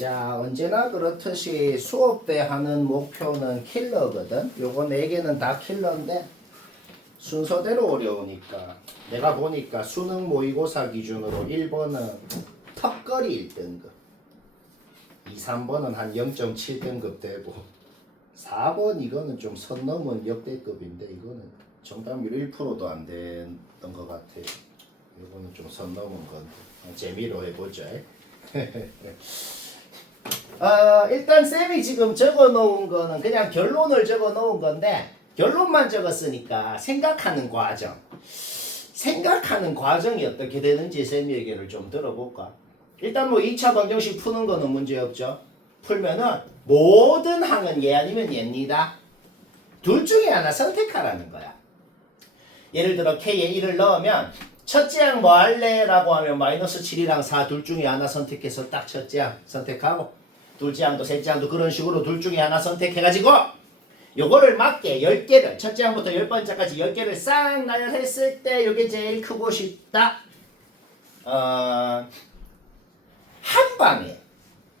자, 언제나 그렇듯이 수업 때 하는 목표는 킬러거든. 요거 4개는 다 킬러인데 순서대로 어려우니까 내가 보니까 수능 모의고사 기준으로 1번은 턱걸이 1등급, 2, 3번은 한 0.7등급 되고 4번 이거는 좀 선 넘은 역대급인데 이거는 정답률 1%도 안 됐던 것 같아요. 이거는 좀 선 넘은 건데 재미로 해보자. 일단 쌤이 지금 적어 놓은 거는 그냥 결론을 적어 놓은 건데 결론만 적었으니까 생각하는 과정이 어떻게 되는지 쌤이 얘기를 좀 들어볼까. 일단 뭐 2차 방정식 푸는 거는 문제 없죠. 풀면은 모든 항은 얘 아니면 얘입니다. 둘 중에 하나 선택하라는 거야. 예를 들어 K에 1을 넣으면 첫째 항 뭐 할래? 라고 하면 마이너스 7이랑 4 둘 중에 하나 선택해서 딱 첫째 항 선택하고 둘째 항도 셋째 항도 그런 식으로 둘 중에 하나 선택해가지고 요거를 맞게 10개를 첫째 항부터 10번째까지 10개를 싹 나열했을 때 요게 제일 크고 쉽다. 한 방에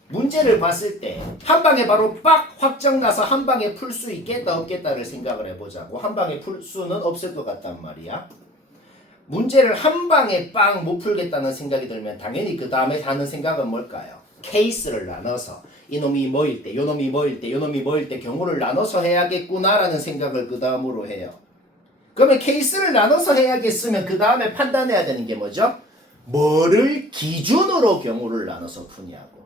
문제를 봤을 때 한 방에 바로 빡 확정 나서 한 방에 풀 수 있겠다 없겠다를 생각을 해보자고. 한 방에 풀 수는 없을 것 같단 말이야. 문제를 한 방에 빵 못 풀겠다는 생각이 들면 당연히 그 다음에 하는 생각은 뭘까요? 케이스를 나눠서 이놈이 뭐일 때, 요놈이 뭐일 때, 요놈이 뭐일 때 경우를 나눠서 해야겠구나라는 생각을 그 다음으로 해요. 그러면 케이스를 나눠서 해야겠으면 그 다음에 판단해야 되는 게 뭐죠? 뭐를 기준으로 경우를 나눠서 푸냐고.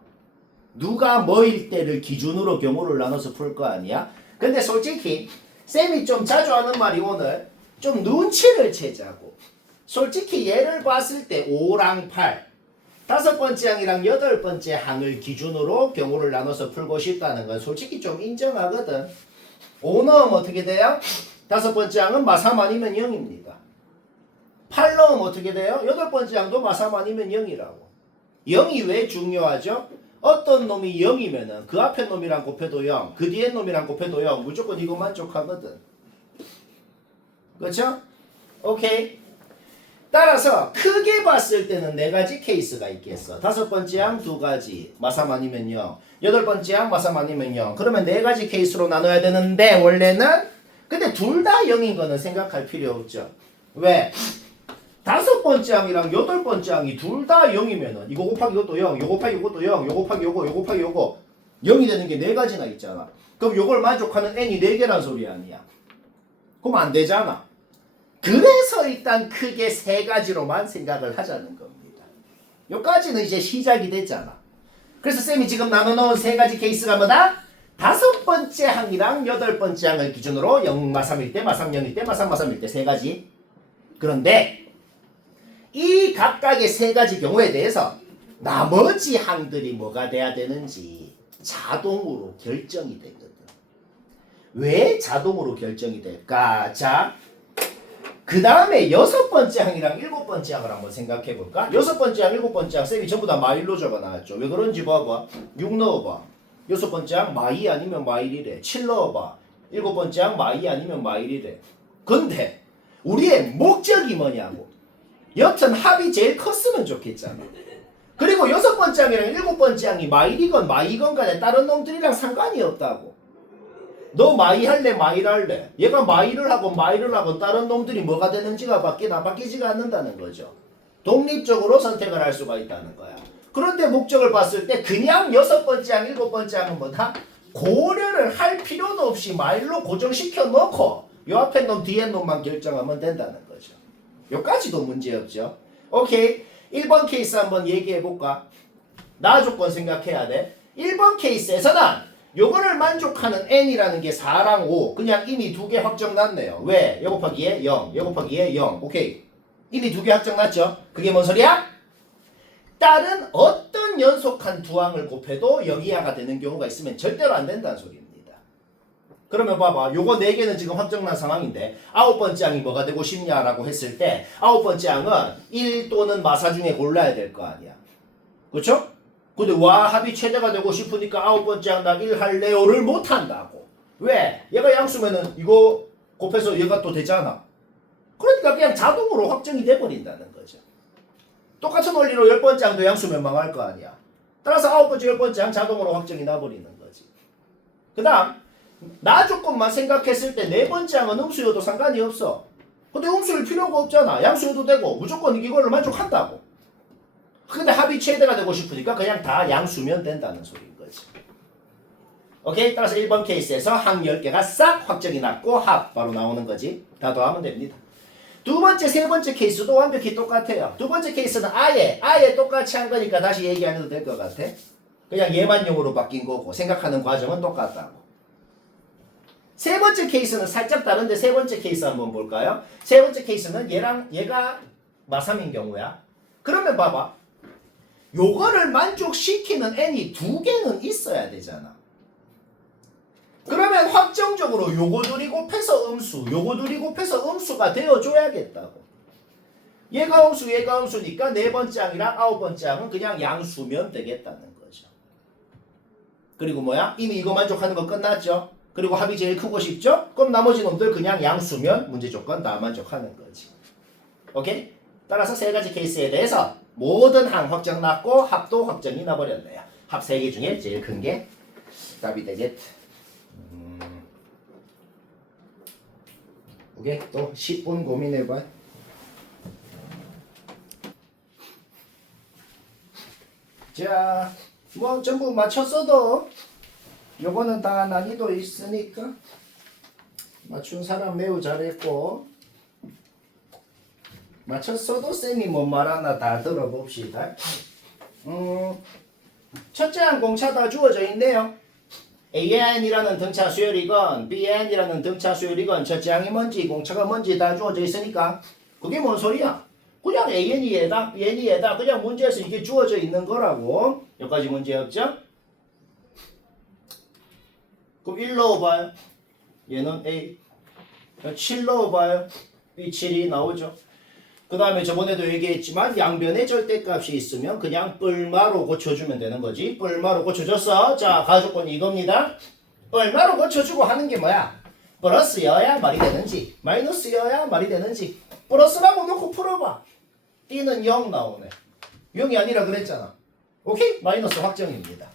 누가 뭐일 때를 기준으로 경우를 나눠서 풀 거 아니야? 근데 솔직히 쌤이 좀 자주 하는 말이 오늘 좀 눈치를 채자고. 솔직히 얘를 봤을 때 5랑 8 다섯 번째 항이랑 여덟 번째 항을 기준으로 경우를 나눠서 풀고 싶다는 건 솔직히 좀 인정하거든. 5 넣으면 어떻게 돼요? 다섯 번째 항은 마삼 아니면 0입니다. 8 넣으면 어떻게 돼요? 여덟 번째 항도 마삼 아니면 0이라고. 0이 왜 중요하죠? 어떤 놈이 0이면은 그 앞에 놈이랑 곱해도 0, 그 뒤에 놈이랑 곱해도 0, 무조건 이거 만족하거든. 그렇죠? 오케이. 따라서 크게 봤을 때는 4가지 케이스가 있겠어. 다섯 번째 항 2가지, 마삼 아니면 0. 여덟 번째 항 마삼 아니면 0. 그러면 4가지 케이스로 나눠야 되는데 원래는 근데 둘 다 0인 거는 생각할 필요 없죠. 왜? 다섯 번째 항이랑 여덟 번째 항이 둘 다 0이면은 이거 곱하기 이것도 0, 이거 곱하기 이것도 0, 이거 곱하기 요거, 이거 곱하기 요거 0이 되는 게 4가지나 있잖아. 그럼 요걸 만족하는 n이 4개란 소리 아니야. 그럼 안 되잖아. 그래서 일단 크게 3가지로만 생각을 하자는 겁니다. 여기까지는 이제 시작이 됐잖아. 그래서 쌤이 지금 나눠놓은 3가지 케이스가 뭐다? 다섯 번째 항이랑 여덟 번째 항을 기준으로 0, 마삼일 때, 마삼 0일 때, 마삼, 마삼일 때 3가지. 그런데 이 각각의 3가지 경우에 대해서 나머지 항들이 뭐가 돼야 되는지 자동으로 결정이 되거든. 왜 자동으로 결정이 될까? 자, 그 다음에 여섯 번째 항이랑 일곱 번째 항을 한번 생각해 볼까? 여섯 번째 항, 일곱 번째 항 쌤이 전부 다 마일로 적어놨죠. 왜 그런지 봐봐. 6 넣어봐. 여섯 번째 항 마이 아니면 마일이래. 7 넣어봐. 일곱 번째 항 마이 아니면 마일이래. 근데 우리의 목적이 뭐냐고. 여튼 합이 제일 컸으면 좋겠잖아. 그리고 여섯 번째 항이랑 일곱 번째 항이 마일이건 마이건 간에 다른 놈들이랑 상관이 없다고. 너 마이 할래 마일 할래? 얘가 마이를 하고 마이를 하고 다른 놈들이 뭐가 되는지가 바뀌지가 않는다는 거죠. 독립적으로 선택을 할 수가 있다는 거야. 그런데 목적을 봤을 때 그냥 여섯 번째 항, 일곱 번째 항은 뭐다? 고려를 할 필요도 없이 마일로 고정시켜 놓고 요 앞에 놈 뒤에 놈만 결정하면 된다는 거죠. 요까지도 문제없죠. 오케이. 1번 케이스 한번 얘기해 볼까? 나 조건 생각해야 돼. 1번 케이스에서는 요거를 만족하는 n이라는 게 4랑 5 그냥 이미 2개 확정 났네요. 왜? 요 곱하기에 0, 요 곱하기에 0. 오케이. 이미 2개 확정 났죠? 그게 뭔 소리야? 다른 어떤 연속한 두 항을 곱해도 0 이하가 되는 경우가 있으면 절대로 안 된다는 소리입니다. 그러면 봐봐. 요거 4개는 지금 확정난 상황인데 9번째 항이 뭐가 되고 싶냐라고 했을 때 9번째 항은 1 또는 마사 중에 골라야 될 거 아니야. 그렇죠? 근데 와 합이 최대가 되고 싶으니까 9번째 항 나 1 할래요를 못한다고. 왜? 얘가 양수면은 이거 곱해서 얘가 또 되잖아. 그러니까 그냥 자동으로 확정이 돼버린다는 거죠. 똑같은 원리로 10번째 항도 양수면 망할 거 아니야. 따라서 9번째, 10번째 항 자동으로 확정이 나버리는 거지. 그 다음 나 조건만 생각했을 때 4번째 항은 음수여도 상관이 없어. 근데 음수일 필요가 없잖아. 양수여도 되고 무조건 이걸로 만족한다고. 근데 합이 최대가 되고 싶으니까 그냥 다 양수면 된다는 소리인 거지. 오케이? 따라서 1번 케이스에서 항 10개가 싹 확정이 났고 합 바로 나오는 거지. 다 더하면 됩니다. 두 번째, 세 번째 케이스도 완벽히 똑같아요. 두 번째 케이스는 아예 똑같이 한 거니까 다시 얘기 안 해도 될 것 같아. 그냥 얘만 용으로 바뀐 거고 생각하는 과정은 똑같다고. 세 번째 케이스는 살짝 다른데 세 번째 케이스 한번 볼까요? 세 번째 케이스는 얘가 마3인 경우야. 그러면 봐봐. 요거를 만족시키는 n이 2개는 있어야 되잖아. 그러면 확정적으로 요거 둘이 곱해서 음수, 요거 둘이 곱해서 음수가 되어줘야겠다고. 얘가 음수, 얘가 음수니까 4번째 항이랑 9번째 항은 그냥 양수면 되겠다는 거죠. 그리고 뭐야? 이미 이거 만족하는 거 끝났죠? 그리고 합이 제일 크고 싶죠? 그럼 나머지 놈들 그냥 양수면 문제 조건 다 만족하는 거지. 오케이? 따라서 세 가지 케이스에 대해서 모든 항 확정 났고 합도 확정이 나버렸네요. 합 3개 중에 제일 큰 게 답이 되겠다. 오케이? 또 10분 고민해봐. 자, 뭐 전부 맞췄어도 요거는 다 난이도 있으니까 맞춘 사람 매우 잘했고 맞췄어도 쌤이 뭔 말하나 다 들어봅시다. 첫째 항 공차 다 주어져 있네요. AN이라는 등차 수열이건 BN이라는 등차 수열이건 첫째 항이 뭔지 공차가 뭔지 다 주어져 있으니까 그게 뭔 소리야? 그냥 AN이에다 BN이에다 그냥 문제에서 이게 주어져 있는 거라고. 여기까지 문제 없죠? 그럼 1 넣어봐요. 얘는 A. 7 넣어봐요. B7이 나오죠. 그 다음에 저번에도 얘기했지만 양변에 절대값이 있으면 그냥 뿔마로 고쳐주면 되는 거지. 뿔마로 고쳐줬어. 자, 가조건이 이겁니다. 뿔마로 고쳐주고 하는 게 뭐야? 플러스여야 말이 되는지 마이너스여야 말이 되는지 플러스라고 놓고 풀어봐. D는 0 나오네. 0이 아니라 그랬잖아. 오케이? 마이너스 확정입니다.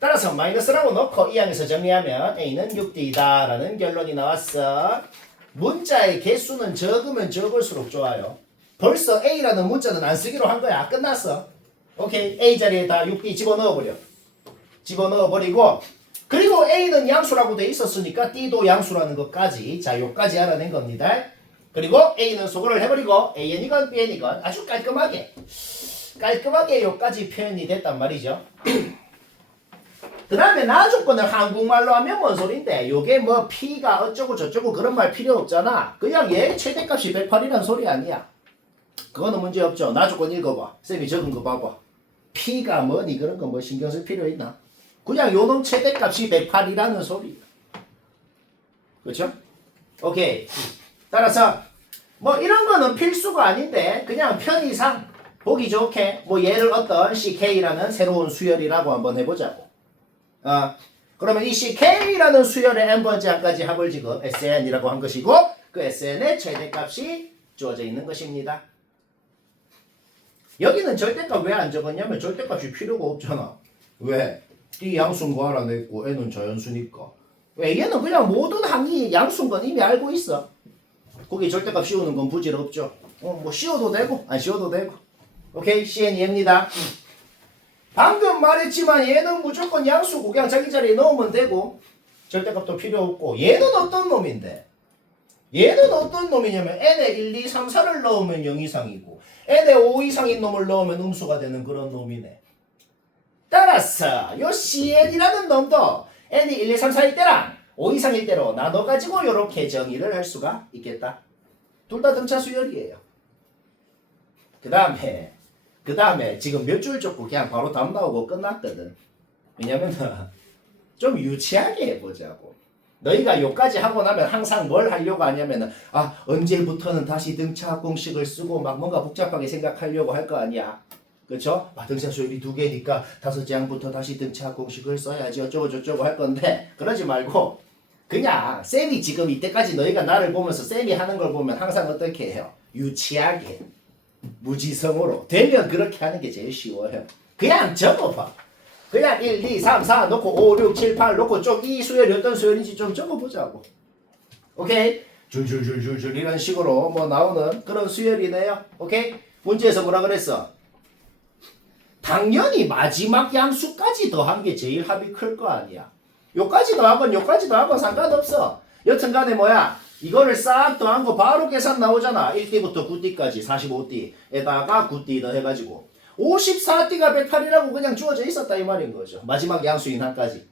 따라서 마이너스라고 놓고 이 항에서 정리하면 A는 6D다 라는 결론이 나왔어. 문자의 개수는 적으면 적을수록 좋아요. 벌써 A라는 문자는 안 쓰기로 한 거야. 끝났어. 오케이. A 자리에다 6D 집어넣어버려. 집어넣어버리고 그리고 A는 양수라고 돼 있었으니까 D도 양수라는 것까지 자 요까지 알아낸 겁니다. 그리고 A는 소거를 해버리고 AN이건 BN이건 아주 깔끔하게 요까지 표현이 됐단 말이죠. 그 다음에 나 조건을 한국말로 하면 뭔 소린데 요게 뭐 P가 어쩌고 저쩌고 그런 말 필요 없잖아. 그냥 얘 최대값이 108이란 소리 아니야. 그거는 문제 없죠. 나 조건 읽어봐. 쌤이 적은 거 봐봐. P가 뭐니 그런 거 뭐 신경 쓸 필요 있나? 그냥 요놈 최대값이 108이라는 소리. 그렇죠? 오케이. 따라서 뭐 이런 거는 필수가 아닌데 그냥 편의상 보기 좋게 뭐 얘를 어떤 CK라는 새로운 수열이라고 한번 해보자고. 그러면 이 CK라는 수열의 n번째 항까지 합을 지금 SN이라고 한 것이고 그 SN의 최대값이 주어져 있는 것입니다. 여기는 절대값 왜 안 적었냐면 절대값이 필요가 없잖아. 왜? D 양수인 거 알아냈고 N은 자연수니까. 왜? 얘는 그냥 모든 항이 양수인 건 이미 알고 있어. 거기 절대값 씌우는 건 부질없죠. 뭐 씌워도 되고 안 씌워도 되고. 오케이? CN이 얘입니다. 방금 말했지만 얘는 무조건 양수고 그냥 자기 자리에 넣으면 되고 절대값도 필요 없고 얘는 어떤 놈인데? 얘는 어떤 놈이냐면 n에 1, 2, 3, 4를 넣으면 0 이상이고 n에 5 이상인 놈을 넣으면 음수가 되는 그런 놈이네. 따라서 요 CN이라는 놈도 n이 1, 2, 3, 4일 때랑 5 이상일 때로 나눠가지고 이렇게 정의를 할 수가 있겠다. 둘 다 등차 수열이에요. 그 다음에 지금 몇 줄 적고 그냥 바로 답 나오고 끝났거든. 왜냐면 좀 유치하게 해보자고. 너희가 요까지 하고 나면 항상 뭘 하려고 하냐면은 언제부터는 다시 등차 공식을 쓰고 막 뭔가 복잡하게 생각하려고 할 거 아니야. 그쵸? 등차 수열이 2개니까 5째 항부터 다시 등차 공식을 써야지 어쩌고 저쩌고 할 건데 그러지 말고 그냥 쌤이 지금 이때까지 너희가 나를 보면서 쌤이 하는 걸 보면 항상 어떻게 해요? 유치하게 무지성으로 되면 그렇게 하는 게 제일 쉬워요. 그냥 적어봐. 그냥 1, 2, 3, 4 놓고 5, 6, 7, 8 놓고 좀 이 수열이 어떤 수열인지 좀 적어보자고. 오케이? 줄줄줄줄줄 이런 식으로 뭐 나오는 그런 수열이네요. 오케이? 문제에서 뭐라 그랬어? 당연히 마지막 양수까지 더한 게 제일 합이 클 거 아니야. 요까지 더하건 요까지 더하건 상관없어. 여튼간에 뭐야? 이거를 싹 더한 거 바로 계산 나오잖아. 1띠부터 9띠까지 45띠에다가 9띠 더해가지고 54띠가 108이라고 그냥 주어져 있었다 이 말인 거죠. 마지막 양수인 한까지.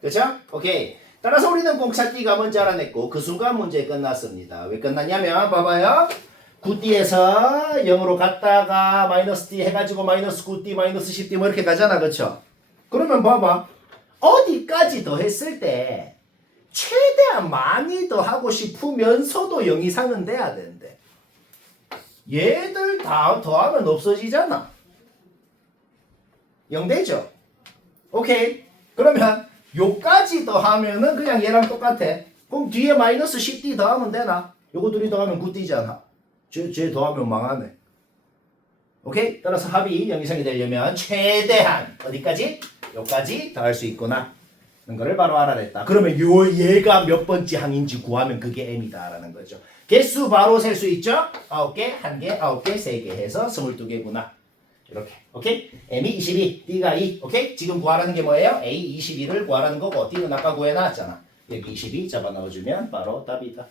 그쵸? 오케이. 따라서 우리는 공차띠가 먼저 알아냈고 그 순간 문제 끝났습니다. 왜 끝났냐면 봐봐요. 9D에서 0으로 갔다가 마이너스 D 해가지고 마이너스 9D 마이너스 10D 뭐 이렇게 가잖아. 그쵸? 그러면 봐봐. 어디까지 더했을 때 최대한 많이 더하고 싶으면서도 0 이상은 돼야 되는데 얘들 다 더하면 없어지잖아. 0 되죠? 오케이. 그러면 요까지 더하면은 그냥 얘랑 똑같아. 그럼 뒤에 마이너스 10D 더하면 되나? 요거 둘이 더하면 9D잖아. 쟤 더하면 망하네. 오케이? 따라서 합이 0 이상이 되려면 최대한 어디까지? 요까지 더할 수 있구나. 는 거를 바로 알아냈다. 그러면 얘가 몇 번째 항인지 구하면 그게 m이다 라는 거죠. 개수 바로 셀 수 있죠? 9개, 1개, 9개, 3개 해서 22개구나. 이렇게. 오케이? m이 22, d가 2. 오케이? 지금 구하라는 게 뭐예요? a 22를 구하라는 거고 d는 아까 구해놨잖아. 여기 22 잡아 넣어주면 바로 답이다.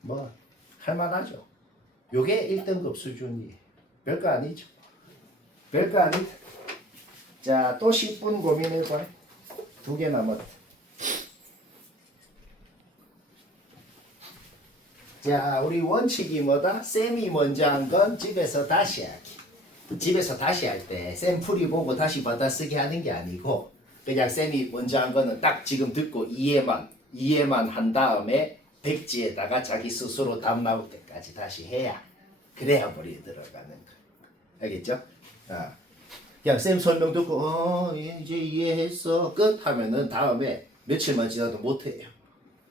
뭐 할만하죠. 요게 1등급 수준이에요. 별거 아니죠. 별거 아니다. 자, 또 10분 고민해봐. 2개 남았다. 자, 우리 원칙이 뭐다? 쌤이 먼저 한 건 집에서 다시 하기. 집에서 다시 할 때 쌤 풀이 보고 다시 받아쓰기 하는 게 아니고 그냥 쌤이 먼저 한 거는 딱 지금 듣고 이해만 한 다음에 백지에다가 자기 스스로 답 나올 때까지 다시 해야 그래야 머리에 들어가는 거. 알겠죠? 그냥 쌤 설명 듣고 이제 이해했어 끝 하면은 다음에 며칠만 지나도 못해요.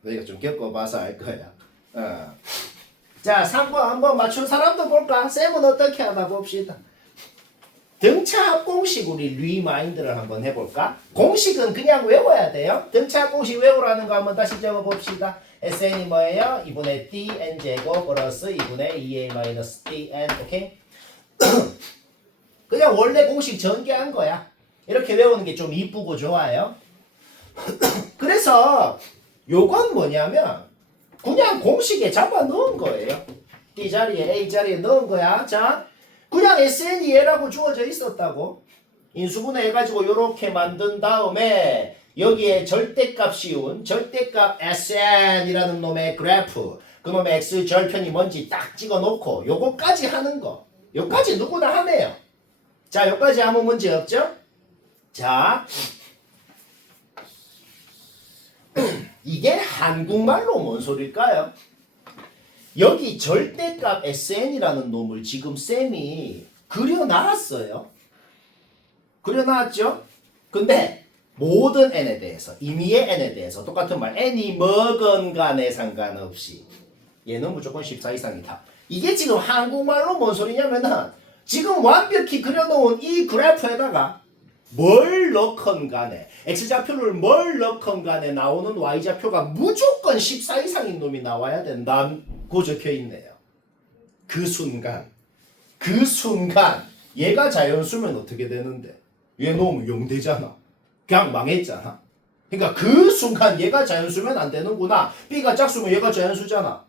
너희가 좀 겪어봐서 알 거야. 자, 3번 한번 맞춘 사람도 볼까? 쌤은 어떻게 하나 봅시다. 등차합 공식 우리 리마인드를 한번 해볼까? 공식은 그냥 외워야 돼요. 등차합 공식 외우라는 거 한번 다시 적어봅시다. SN이 뭐예요? 2분의 D N제곱 플러스 2분의 2A 마이너스 D N. 오케이? 그냥 원래 공식 전개한 거야. 이렇게 외우는 게 좀 이쁘고 좋아요. 그래서 요건 뭐냐면 그냥 공식에 잡아 넣은 거예요. D 자리에 A 자리에 넣은 거야. 자, 그냥 SN이 얘라고 주어져 있었다고. 인수분해 해가지고 요렇게 만든 다음에 여기에 절대값 씌운 절대값 SN이라는 놈의 그래프, 그놈의 X 절편이 뭔지 딱 찍어 놓고 요거까지 하는 거. 요까지 누구나 하네요. 자, 요까지 아무 문제 없죠? 자, 이게 한국말로 뭔 소릴까요? 여기 절대값 SN이라는 놈을 지금 쌤이 그려놨어요. 그려놨죠? 근데 모든 n에 대해서, 임의의 n에 대해서 똑같은 말, n이 뭐건 간에 상관없이 얘는 무조건 14 이상이다. 이게 지금 한국말로 뭔 소리냐면은 지금 완벽히 그려놓은 이 그래프에다가 뭘 넣건 간에 x좌표를 뭘 넣건 간에 나오는 y좌표가 무조건 14 이상인 놈이 나와야 된다고 적혀있네요. 그 순간 얘가 자연수면 어떻게 되는데 얘 놓으면 0 되잖아. 그냥 망했잖아. 그러니까 그 순간 얘가 자연수면 안 되는구나. B가 짝수면 얘가 자연수잖아.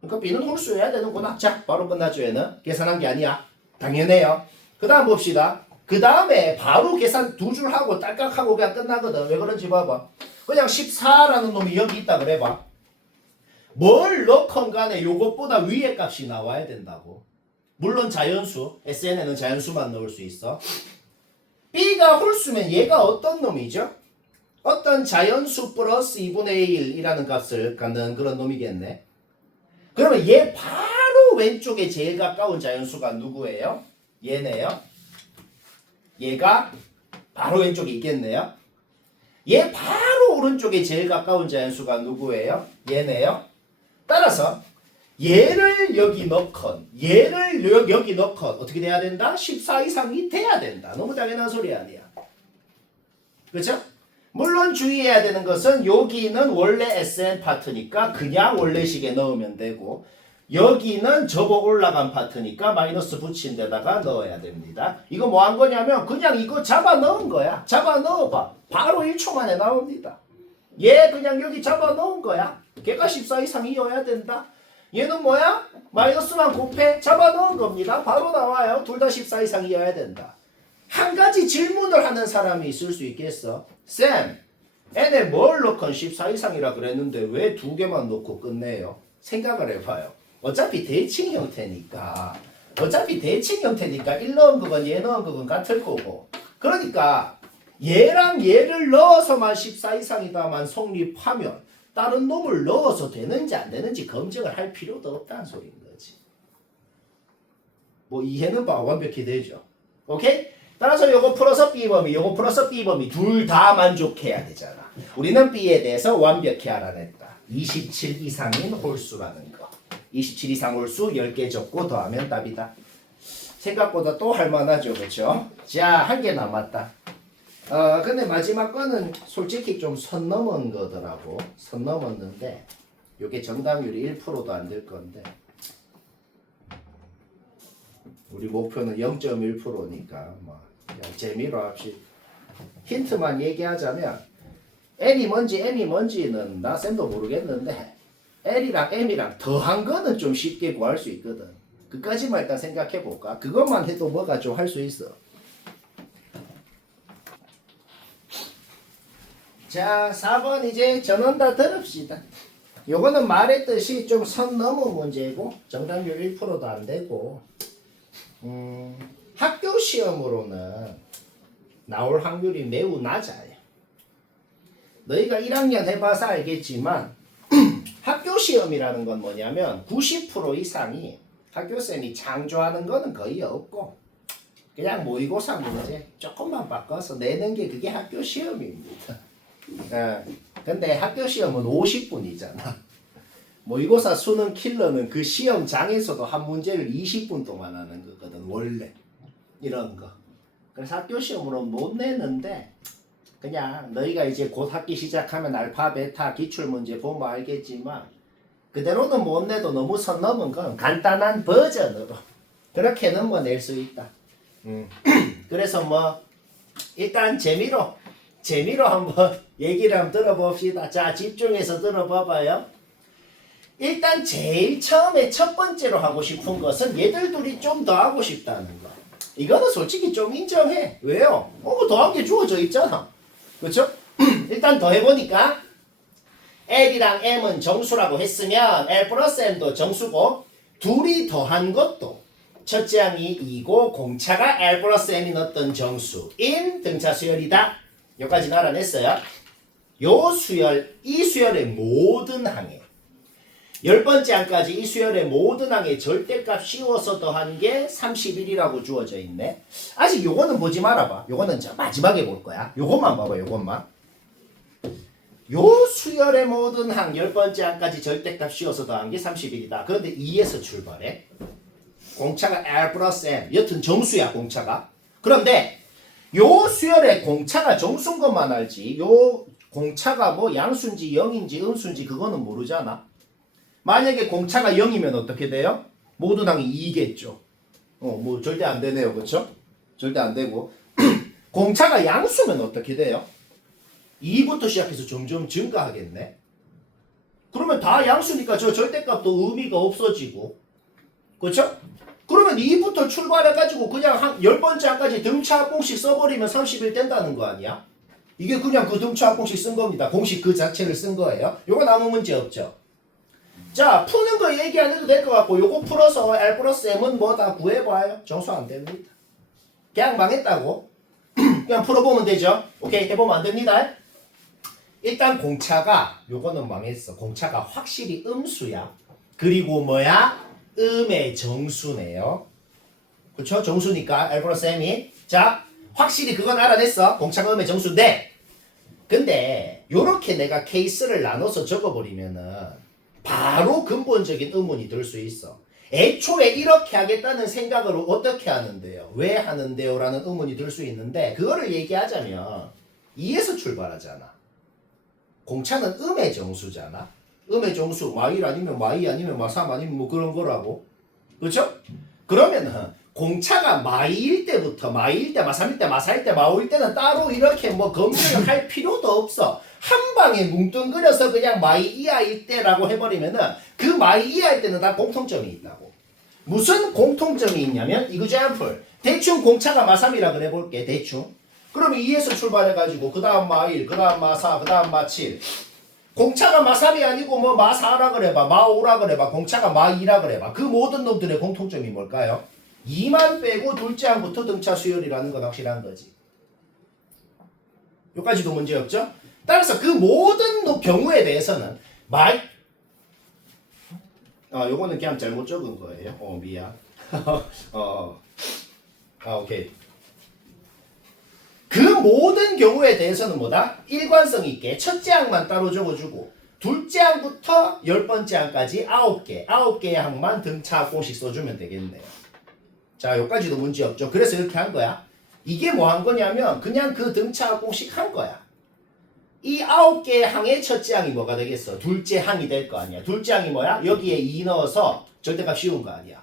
그러니까 B는 홀수여야 되는구나. 자, 바로 끝났죠. 얘는 계산한 게 아니야. 당연해요. 그 다음 봅시다. 그 다음에 바로 계산 두 줄 하고 딸깍하고 그냥 끝나거든. 왜 그런지 봐봐. 그냥 14라는 놈이 여기 있다 그래봐. 뭘 넣건 간에 요것보다 위에 값이 나와야 된다고. 물론 자연수, SN에는 자연수만 넣을 수 있어. B가 홀수면 얘가 어떤 놈이죠? 어떤 자연수 플러스 2분의 1이라는 값을 갖는 그런 놈이겠네. 그러면 얘 바로 왼쪽에 제일 가까운 자연수가 누구예요? 얘네요. 얘가 바로 왼쪽에 있겠네요. 얘 바로 오른쪽에 제일 가까운 자연수가 누구예요? 얘네요. 따라서 얘를 여기 넣건 얘를 여기 넣건 어떻게 돼야 된다? 14 이상이 돼야 된다. 너무 당연한 소리 아니야. 그렇죠? 물론 주의해야 되는 것은 여기는 원래 SN 파트니까 그냥 원래식에 넣으면 되고 여기는 접어 올라간 파트니까 마이너스 붙인 데다가 넣어야 됩니다. 이거 뭐 한 거냐면 그냥 이거 잡아 넣은 거야. 잡아 넣어봐. 바로 1초 만에 나옵니다. 얘 그냥 여기 잡아 넣은 거야. 걔가 14 이상이어야 된다. 얘는 뭐야? 마이너스만 곱해 잡아 넣은 겁니다. 바로 나와요. 둘 다 14 이상이어야 된다. 한 가지 질문을 하는 사람이 있을 수 있겠어. 쌤, n에 뭘 넣건 14 이상이라 그랬는데 왜 두 개만 넣고 끝내요? 생각을 해봐요. 어차피 대칭 형태니까 1 넣은 그건 얘 넣은 그건 같을 거고 그러니까 얘랑 얘를 넣어서만 14 이상이다만 성립하면 다른 놈을 넣어서 되는지 안 되는지 검증을 할 필요도 없다는 소리인 거지. 뭐 이해는 봐 완벽히 되죠. 오케이? 따라서 요거 플러스 B범위 요거 플러스 B범위 둘 다 만족해야 되잖아. 우리는 B에 대해서 완벽히 알아냈다. 27 이상인 홀수라는 거. 27 이상 홀수 10개 적고 더하면 답이다. 생각보다 또 할만하죠. 그렇죠? 자, 한 개 남았다. 근데 마지막 거는 솔직히 좀 선 넘은 거더라고. 선 넘었는데 요게 정답률이 1%도 안 될 건데 우리 목표는 0.1%니까 뭐 재미로 합시다. 힌트만 얘기하자면 L이 뭔지 M이 뭔지는 나 쌤도 모르겠는데 L이랑 M이랑 더한 거는 좀 쉽게 구할 수 있거든. 그까지만 일단 생각해 볼까? 그것만 해도 뭐가 좀 할 수 있어. 자, 4번 이제 전원 다 들읍시다. 요거는 말했듯이 좀 선 넘은 문제고 정답률 1%도 안 되고 학교 시험으로는 나올 확률이 매우 낮아요. 너희가 1학년 해봐서 알겠지만 학교 시험이라는 건 뭐냐면 90% 이상이 학교쌤이 창조하는 거는 거의 없고 그냥 모의고사 문제 조금만 바꿔서 내는 게 그게 학교 시험입니다. 근데 학교 시험은 50분이잖아. 모의고사 수능 킬러는 그 시험장에서도 한 문제를 20분 동안 하는 거거든 원래 이런 거. 그래서 학교 시험으로는 못 내는데 그냥 너희가 이제 곧 학기 시작하면 알파, 베타, 기출문제 보면 알겠지만 그대로는 못 내도 너무 선 넘은 건 간단한 버전으로 그렇게는 뭐 낼 수 있다. 그래서 뭐 일단 재미로 한번 얘기를 한번 들어봅시다. 자, 집중해서 들어봐봐요. 일단 제일 처음에 첫 번째로 하고 싶은 것은 얘들 둘이 좀 더 하고 싶다는 거. 이거는 솔직히 좀 인정해. 왜요? 더한 게 주어져 있잖아. 그렇죠? 일단 더 해보니까 L이랑 M은 정수라고 했으면 L 플러스 M도 정수고 둘이 더한 것도 첫째 항이 2고 공차가 L 플러스 M이 넣었던 정수인 등차 수열이다. 여기까지 알아냈어요. 요 수열, 이 수열의 모든 항에 10번째 항까지 이 수열의 모든 항의 절대값 씌워서 더한 게 31이라고 주어져 있네. 아직 요거는 보지 말아봐. 요거는 저 마지막에 볼 거야. 요것만 봐봐. 요것만. 요 수열의 모든 항 10번째 항까지 절대값 씌워서 더한 게 31이다. 그런데 2에서 출발해. 공차가 R 플러스 M. 여튼 정수야 공차가. 그런데 요 수열의 공차가 정수인 것만 알지. 요 공차가 뭐 양수인지 0인지 음수인지 그거는 모르잖아. 만약에 공차가 0이면 어떻게 돼요? 모든 항이 2겠죠. 뭐 절대 안 되네요. 그렇죠? 절대 안 되고 공차가 양수면 어떻게 돼요? 2부터 시작해서 점점 증가하겠네. 그러면 다 양수니까 저 절대값도 의미가 없어지고 그렇죠? 그러면 2부터 출발해가지고 그냥 한 10번째 항까지 등차 합공식 써버리면 31 된다는 거 아니야? 이게 그냥 그 등차 합공식 쓴 겁니다. 공식 그 자체를 쓴 거예요. 요건 아무 문제 없죠. 자, 푸는 거 얘기 안 해도 될 것 같고 요거 풀어서 R 플러스 M은 뭐 다 구해봐요. 정수 안 됩니다. 그냥 망했다고. 그냥 풀어보면 되죠. 오케이, 해보면 안 됩니다. 일단 공차가 요거는 망했어. 공차가 확실히 음수야. 그리고 뭐야? 음의 정수네요. 그쵸? 정수니까 R 플러스 M이. 자, 확실히 그건 알아냈어. 공차가 음의 정수인데 근데 요렇게 내가 케이스를 나눠서 적어버리면은 바로 근본적인 의문이 들 수 있어. 애초에 이렇게 하겠다는 생각으로 어떻게 하는데요? 왜 하는데요? 라는 의문이 들 수 있는데 그거를 얘기하자면 2에서 출발하잖아. 공차는 음의 정수잖아. 음의 정수 마1 아니면 마2 아니면 마3 아니면 뭐 그런 거라고. 그렇죠? 그러면은 공차가 마2일 때부터 마2일 때, 마3일 때, 마4일 때, 마5일 때는 따로 이렇게 뭐 검증을 할 필요도 없어. 한 방에 뭉뚱그려서 그냥 마2 이하일 때라고 해버리면은 그 마2 이하일 때는 다 공통점이 있다고. 무슨 공통점이 있냐면 example 대충 공차가 마3이라 그래 볼게. 대충. 그러면 2에서 출발해가지고 그 다음 마1, 그 다음 마4, 그 다음 마7 공차가 마3이 아니고 뭐 마4라 그래봐, 마5라 그래봐, 공차가 마2라 그래봐. 그 모든 놈들의 공통점이 뭘까요? 2만 빼고 둘째 항부터 등차 수열이라는 건 확실한 거지. 여기까지도 문제 없죠? 따라서 그 모든 경우에 대해서는 요거는 그냥 잘못 적은 거예요. 미안. 오케이. 그 모든 경우에 대해서는 뭐다? 일관성 있게 첫째 항만 따로 적어주고 둘째 항부터 10번째 항까지 9개의 항만 등차 공식 써주면 되겠네요. 자, 여기까지도 문제 없죠. 그래서 이렇게 한 거야. 이게 뭐 한 거냐면 그냥 그 등차 공식 한 거야. 이 9개의 항의 첫째 항이 뭐가 되겠어? 둘째 항이 될 거 아니야. 둘째 항이 뭐야? 여기에 2 넣어서 절대값 씌운 거 아니야.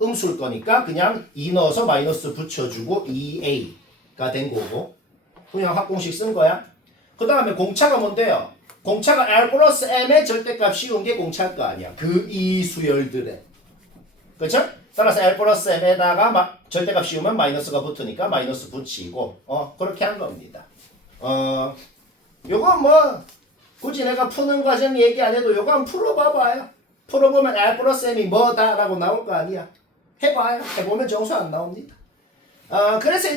음수일 거니까 그냥 2 넣어서 마이너스 붙여주고 2a가 된 거고 그냥 합공식 쓴 거야. 그 다음에 공차가 뭔데요? 공차가 R 플러스 M의 절대값 씌운 게 공차일 거 아니야. 그 이 수열들에. 그쵸? 따라서 R 플러스 M에다가 절대값 씌우면 마이너스가 붙으니까 마이너스 붙이고 그렇게 한 겁니다. 요건 뭐 굳이 내가 푸는 과정 얘기 안 해도 요거 한번 풀어봐봐요. 풀어보면 R 플러스 M이 뭐다 라고 나올 거 아니야. 해봐요. 해보면 정수 안 나옵니다. 그래서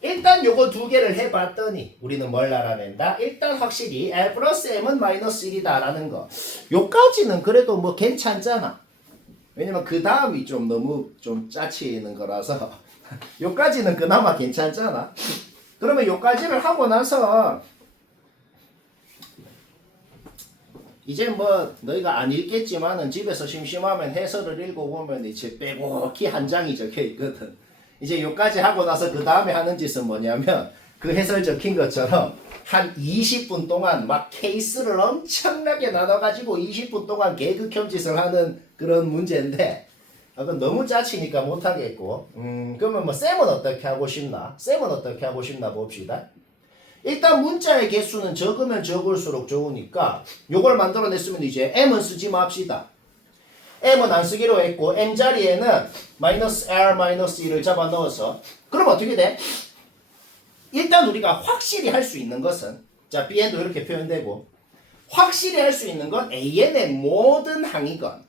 일단 요거 두 개를 해봤더니 우리는 뭘 알아낸다? 일단 확실히 R 플러스 M은 마이너스 1이다 라는 거. 요까지는 그래도 뭐 괜찮잖아. 왜냐면 그 다음이 좀 너무 좀 짜치는 거라서 요까지는 그나마 괜찮잖아. 그러면 요까지를 하고 나서 이제 뭐 너희가 안 읽겠지만은 집에서 심심하면 해설을 읽어보면 이제 빼곡히 한 장이 적혀 있거든. 이제 요까지 하고 나서 그 다음에 하는 짓은 뭐냐면 그 해설 적힌 것처럼 한 20분 동안 막 케이스를 엄청나게 나눠가지고 20분 동안 개극혐 짓을 하는 그런 문제인데 그건 너무 짜치니까 못하겠고 그러면 뭐 쌤은 어떻게 하고 싶나? 쌤은 어떻게 하고 싶나 봅시다. 일단 문자의 개수는 적으면 적을수록 좋으니까 요걸 만들어냈으면 이제 m은 쓰지 맙시다. m은 안 쓰기로 했고 m 자리에는 마이너스 r 마이너스 1을 잡아 넣어서 그럼 어떻게 돼? 일단 우리가 확실히 할 수 있는 것은 자 bn도 이렇게 표현되고 확실히 할 수 있는 건 an의 모든 항이건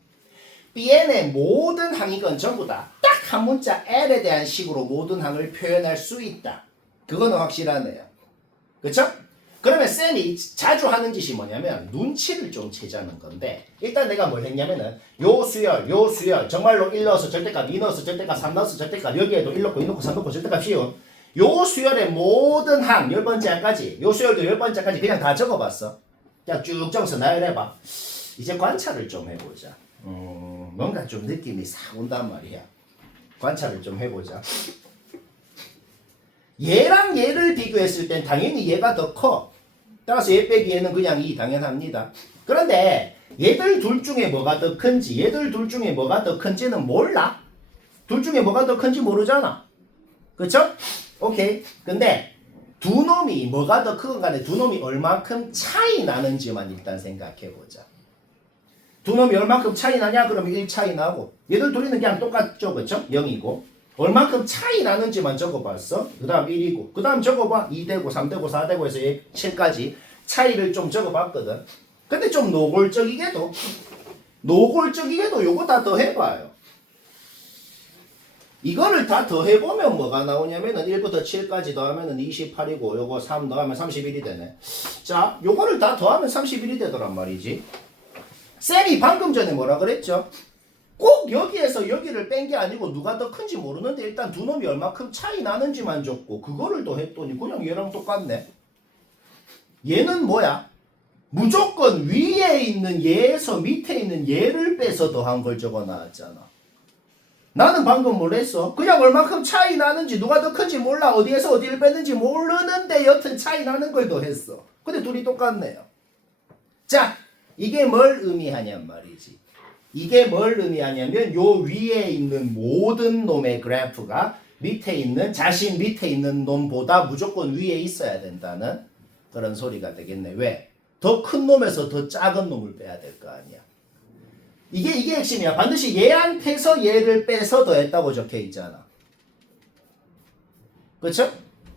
bn의 모든 항이건 전부 다 딱 한 문자 l에 대한 식으로 모든 항을 표현할 수 있다. 그거는 확실하네요. 그쵸? 그러면 쌤이 자주 하는 짓이 뭐냐면 눈치를 좀 채자는 건데 일단 내가 뭘 했냐면은 요 수열 정말로 1 넣어서 절대값 2 넣어서 절대값 3 넣어서 절대값 여기에도 1 넣고 2 넣고 3 넣고 절대값 씌운 요 수열의 모든 항 10번째 항까지 요 수열도 10번째 항까지 그냥 다 적어봤어. 그냥 쭉 적어서 나열해봐. 이제 관찰을 좀 해보자. 뭔가 좀 느낌이 싹 온단 말이야. 관찰을 좀 해보자. 얘랑 얘를 비교했을 땐 당연히 얘가 더 커. 따라서 얘 빼기 얘는 그냥 2 당연합니다. 그런데 얘들 둘 중에 뭐가 더 큰지 얘들 둘 중에 뭐가 더 큰지는 몰라. 둘 중에 뭐가 더 큰지 모르잖아. 그쵸? 오케이. 근데 두 놈이 뭐가 더 크건 간에 두 놈이 얼만큼 차이 나는지만 일단 생각해보자. 두 놈이 얼만큼 차이 나냐? 그러면 1 차이 나고 얘들 둘이는 그냥 똑같죠. 그쵸? 0이고 얼만큼 차이 나는지만 적어봤어. 그 다음 1이고 그 다음 적어봐. 2되고 3되고 4되고 해서 7까지 차이를 좀 적어봤거든. 근데 좀 노골적이게도 요거 다 더해봐요. 이거를 다 더해보면 뭐가 나오냐면은 1부터 7까지 더하면은 28이고 요거 3 더하면 31이 되네. 자, 요거를 다 더하면 31이 되더란 말이지. 쌤이 방금 전에 뭐라 그랬죠? 꼭 여기에서 여기를 뺀 게 아니고 누가 더 큰지 모르는데 일단 두 놈이 얼마큼 차이 나는지만 적고 그거를 더했더니 그냥 얘랑 똑같네. 얘는 뭐야? 무조건 위에 있는 얘에서 밑에 있는 얘를 빼서 더한 걸 적어 놨잖아. 나는 방금 뭘 했어? 그냥 얼만큼 차이 나는지 누가 더 큰지 몰라. 어디에서 어디를 뺐는지 모르는데 여튼 차이 나는 걸 더했어. 근데 둘이 똑같네요. 자, 이게 뭘 의미하냔 말이지. 이게 뭘 의미하냐면 요 위에 있는 모든 놈의 그래프가 밑에 있는 자신 밑에 있는 놈보다 무조건 위에 있어야 된다는 그런 소리가 되겠네. 왜? 더 큰 놈에서 더 작은 놈을 빼야 될 거 아니야. 이게 핵심이야. 반드시 얘한테서 얘를 빼서 더했다고 적혀 있잖아. 그렇죠?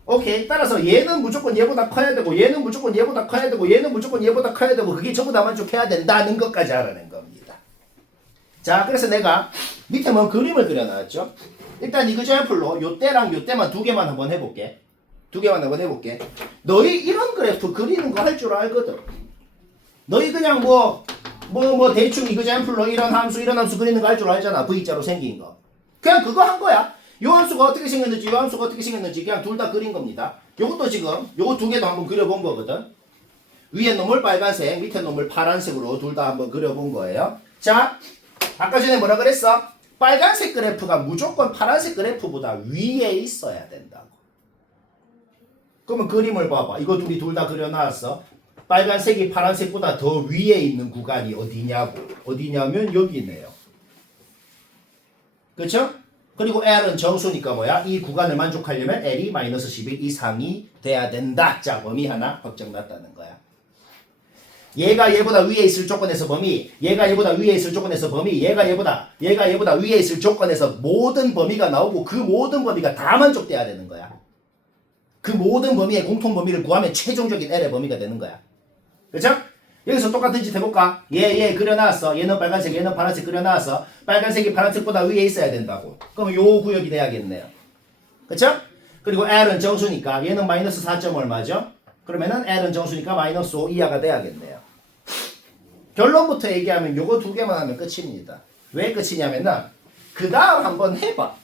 오케이. 따라서 얘는 무조건 얘보다 커야 되고 얘는 무조건 얘보다 커야 되고 얘는 무조건 얘보다 커야 되고 그게 전부 다 만족해야 된다는 것까지 알아낸 겁니다. 자, 그래서 내가 밑에 뭐 그림을 그려놨죠. 일단 이그저플로 요때랑 요때만 두 개만 한번 해볼게. 너희 이런 그래프 그리는 거 할 줄 알거든. 너희 그냥 대충 이그저플로 이런 함수 그리는 거 할 줄 알잖아. V자로 생긴 거. 그냥 그거 한 거야. 요 함수가 어떻게 생겼는지 요 함수가 어떻게 생겼는지 그냥 둘 다 그린 겁니다. 요것도 지금 요거 두 개도 한번 그려본 거거든. 위에 놈을 빨간색, 밑에 놈을 파란색으로 둘 다 한번 그려본 거예요. 자, 아까 전에 뭐라 그랬어? 빨간색 그래프가 무조건 파란색 그래프보다 위에 있어야 된다고. 그러면 그림을 봐봐. 이거 둘 다 그려놨어. 빨간색이 파란색보다 더 위에 있는 구간이 어디냐고. 어디냐면 여기네요. 그렇죠? 그리고 L은 정수니까 뭐야? 이 구간을 만족하려면 L이 마이너스 11 이상이 돼야 된다. 자, 범위 하나 확정났다는 거야. 얘가 얘보다 위에 있을 조건에서 범위, 얘가 얘보다 위에 있을 조건에서 범위, 얘가 얘보다 위에 있을 조건에서 모든 범위가 나오고 그 모든 범위가 다 만족돼야 되는 거야. 그 모든 범위의 공통 범위를 구하면 최종적인 L의 범위가 되는 거야. 그렇죠? 여기서 똑같은 짓 해볼까? 얘 그려놨어. 얘는 빨간색, 얘는 파란색 그려놨어. 빨간색이 파란색보다 위에 있어야 된다고. 그럼 요 구역이 돼야겠네요. 그렇죠? 그리고 L은 정수니까 얘는 마이너스 4점 얼마죠? 그러면은 L은 정수니까 마이너스 5 이하가 돼야겠네요. 결론부터 얘기하면 요거 두 개만 하면 끝입니다. 왜 끝이냐면은 그 다음 한번 해봐.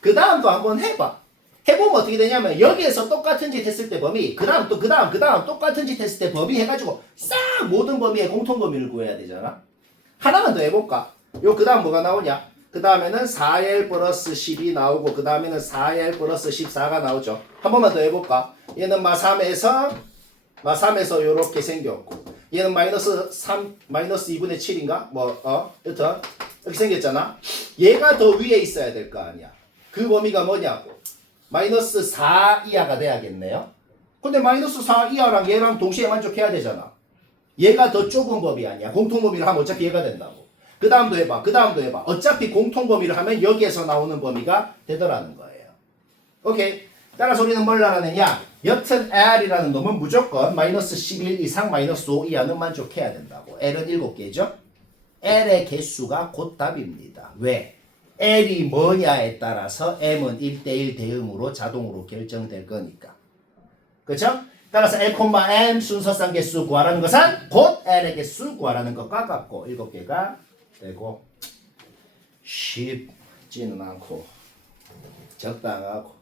그 다음도 한번 해봐. 해보면 어떻게 되냐면 여기에서 똑같은 짓 했을 때 범위, 그 다음 똑같은 짓 했을 때 범위 해가지고 싹 모든 범위의 공통 범위를 구해야 되잖아. 하나만 더 해볼까? 요 그 다음 뭐가 나오냐? 그 다음에는 4L 플러스 10이 나오고 그 다음에는 4L 플러스 14가 나오죠. 한 번만 더 해볼까? 얘는 마3에서 요렇게 생겼고 얘는 마이너스 2분의 7인가? 여튼 이렇게 생겼잖아. 얘가 더 위에 있어야 될 거 아니야. 그 범위가 뭐냐고. 마이너스 4 이하가 돼야겠네요. 근데 마이너스 4 이하랑 얘랑 동시에 만족해야 되잖아. 얘가 더 좁은 범위 아니야. 공통 범위를 하면 어차피 얘가 된다고. 그 다음도 해봐. 어차피 공통 범위를 하면 여기에서 나오는 범위가 되더라는 거예요. 오케이. 따라서 우리는 뭘 알아내냐? 여튼 L이라는 놈은 무조건 마이너스 11 이상 마이너스 5 이하는 만족해야 된다고. L은 7개죠? L의 개수가 곧 답입니다. 왜? L이 뭐냐에 따라서 M은 1대1 대응으로 자동으로 결정될 거니까. 그렇죠? 따라서 L, M 순서상 개수 구하라는 것은 곧 L의 개수 구하라는 것과 같고 7개가 되고 쉽지는 않고 적당하고